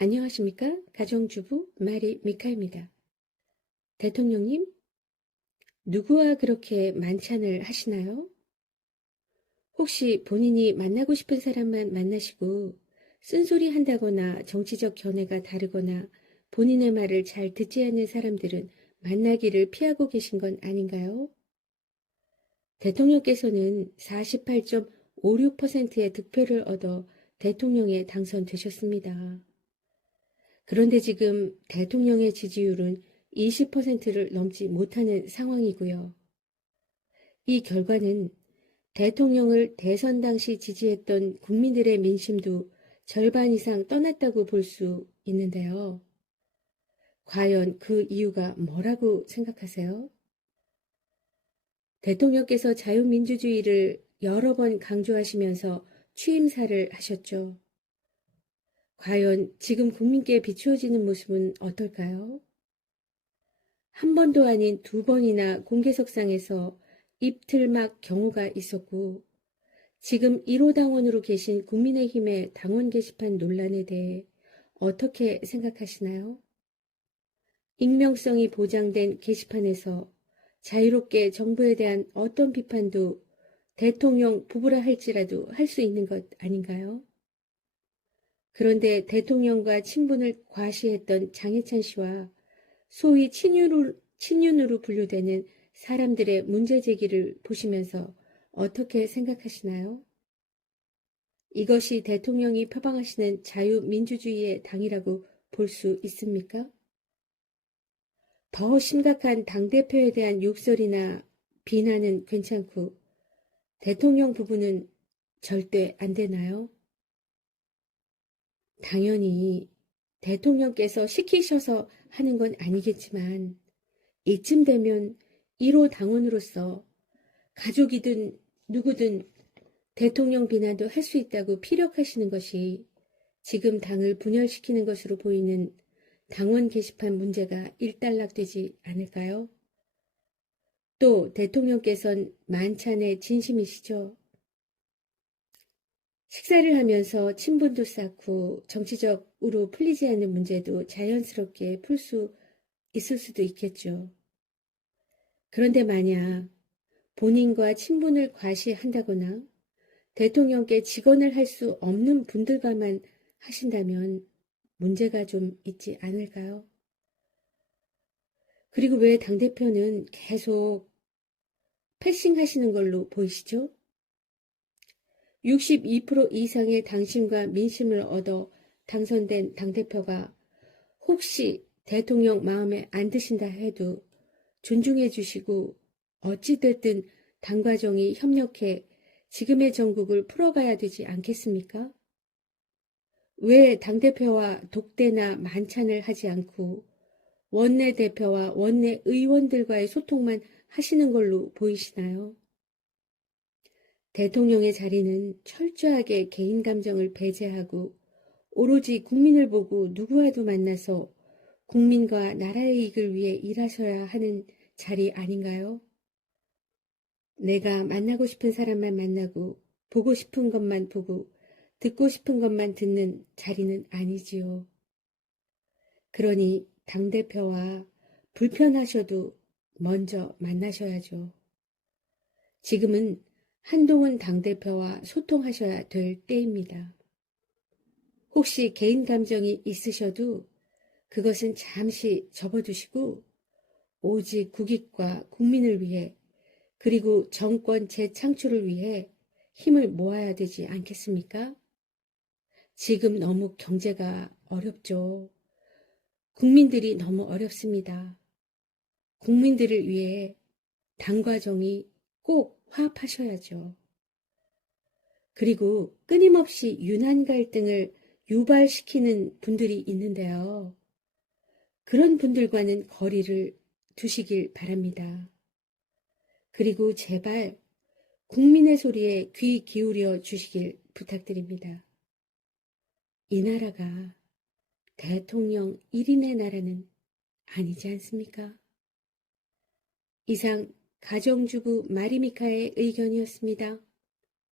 안녕하십니까? 가정주부 마리 미카입니다. 대통령님, 누구와 그렇게 만찬을 하시나요? 혹시 본인이 만나고 싶은 사람만 만나시고 쓴소리 한다거나 정치적 견해가 다르거나 본인의 말을 잘 듣지 않는 사람들은 만나기를 피하고 계신 건 아닌가요? 대통령께서는 48.56%의 득표를 얻어 대통령에 당선되셨습니다. 그런데 지금 대통령의 지지율은 20%를 넘지 못하는 상황이고요. 이 결과는 대통령을 대선 당시 지지했던 국민들의 민심도 절반 이상 떠났다고 볼 수 있는데요. 과연 그 이유가 뭐라고 생각하세요? 대통령께서 자유민주주의를 여러 번 강조하시면서 취임사를 하셨죠. 과연 지금 국민께 비추어지는 모습은 어떨까요? 한 번도 아닌 두 번이나 공개석상에서 입틀막 경우가 있었고 지금 1호 당원으로 계신 국민의힘의 당원 게시판 논란에 대해 어떻게 생각하시나요? 익명성이 보장된 게시판에서 자유롭게 정부에 대한 어떤 비판도 대통령 부부라 할지라도 할 수 있는 것 아닌가요? 그런데 대통령과 친분을 과시했던 장해찬 씨와 소위 친윤으로 분류되는 사람들의 문제 제기를 보시면서 어떻게 생각하시나요? 이것이 대통령이 표방하시는 자유민주주의의 당이라고 볼 수 있습니까? 더 심각한 당대표에 대한 욕설이나 비난은 괜찮고 대통령 부부는 절대 안 되나요? 당연히 대통령께서 시키셔서 하는 건 아니겠지만 이쯤 되면 1호 당원으로서 가족이든 누구든 대통령 비난도 할 수 있다고 피력하시는 것이 지금 당을 분열시키는 것으로 보이는 당원 게시판 문제가 일단락되지 않을까요? 또 대통령께서는 만찬에 진심이시죠? 식사를 하면서 친분도 쌓고 정치적으로 풀리지 않는 문제도 자연스럽게 풀 수 있을 수도 있겠죠. 그런데 만약 본인과 친분을 과시한다거나 대통령께 직언을 할 수 없는 분들과만 하신다면 문제가 좀 있지 않을까요? 그리고 왜 당대표는 계속 패싱하시는 걸로 보이시죠? 62% 이상의 당심과 민심을 얻어 당선된 당대표가 혹시 대통령 마음에 안 드신다 해도 존중해 주시고 어찌됐든 당과정이 협력해 지금의 정국을 풀어가야 되지 않겠습니까? 왜 당대표와 독대나 만찬을 하지 않고 원내대표와 원내 의원들과의 소통만 하시는 걸로 보이시나요? 대통령의 자리는 철저하게 개인 감정을 배제하고 오로지 국민을 보고 누구와도 만나서 국민과 나라의 이익을 위해 일하셔야 하는 자리 아닌가요? 내가 만나고 싶은 사람만 만나고 보고 싶은 것만 보고 듣고 싶은 것만 듣는 자리는 아니지요. 그러니 당대표와 불편하셔도 먼저 만나셔야죠. 지금은 한동훈 당대표와 소통하셔야 될 때입니다. 혹시 개인 감정이 있으셔도 그것은 잠시 접어두시고 오직 국익과 국민을 위해 그리고 정권 재창출을 위해 힘을 모아야 되지 않겠습니까? 지금 너무 경제가 어렵죠. 국민들이 너무 어렵습니다. 국민들을 위해 당과 정이 꼭 화합하셔야죠. 그리고 끊임없이 윤한 갈등을 유발시키는 분들이 있는데요. 그런 분들과는 거리를 두시길 바랍니다. 그리고 제발 국민의 소리에 귀 기울여 주시길 부탁드립니다. 이 나라가 대통령 1인의 나라는 아니지 않습니까? 이상 가정주부 마리미카의 의견이었습니다.